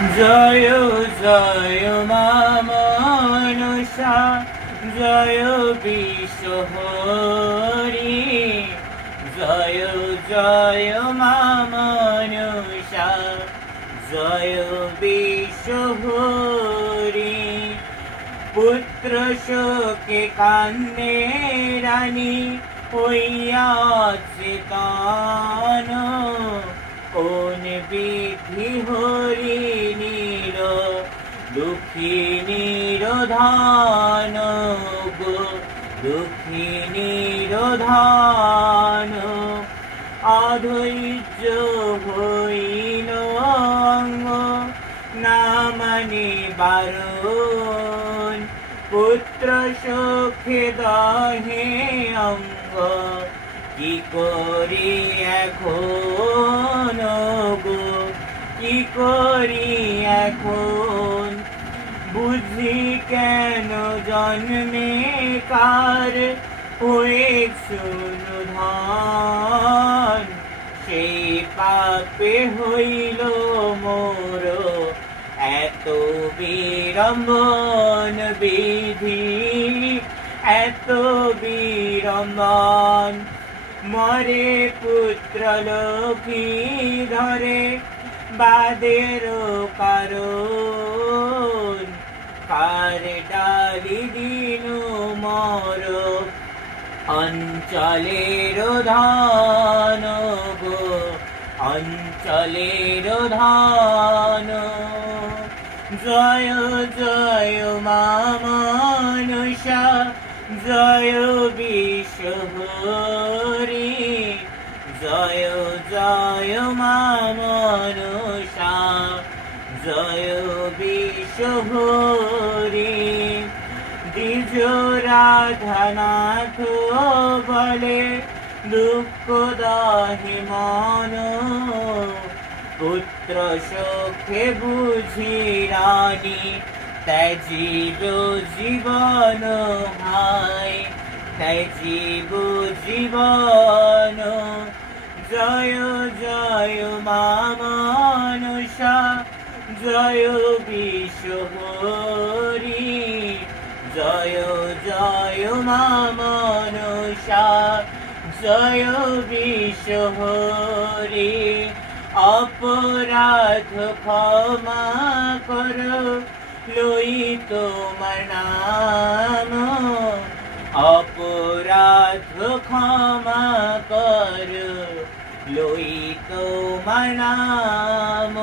জয় জয় মা মনসা, জয় বিশ্বহরি। জয় জয় মা মনসা, জয় বিশ্বহরি। পুত্র শোকে কান্দে রানী, হইয়াছে তান। কোন বিধি হরিণীর দুঃখিনীর ধান গো, দুঃখিনীর ধান। অধৈর্য হইল অঙ্গ, না মানে বারণ। পুত্র শোকে দহে অঙ্গ, কি করি এখন গো, কি করি এখন। বুঝি কেন জন্মে কার হয়ে শুনু ধন। সেই পাপে হইল মোর এত বিড়ম্বন বিধি, এত বিড়ম্বন। মরে পুত্র লোকি ধরে বাদের কারণ। কার ডালি দিনু মর অঞ্চলের ধান গো, অঞ্চলের ধান। জয় জয় মা মনসা, জয় বিশ্বহরি। জয় জয় মা মনসা, জয় বিশ্বহরি। দ্বিজ রাধানাথ বলে দুঃখ দাহে মন। পুত্র শোকে বুঝি রানী, ত্যাজিব জীবন হায়, ত্যাজিব জীবন। জয় জয় মা মনসা, জয় বিশ্বহরি। জয় জয় মা মনসা, জয় বিশ্বহরি। অপরাধ ক্ষমা কর, লই তোমার নাম। অপরাধ ক্ষমা কর, লই তোমার নাম।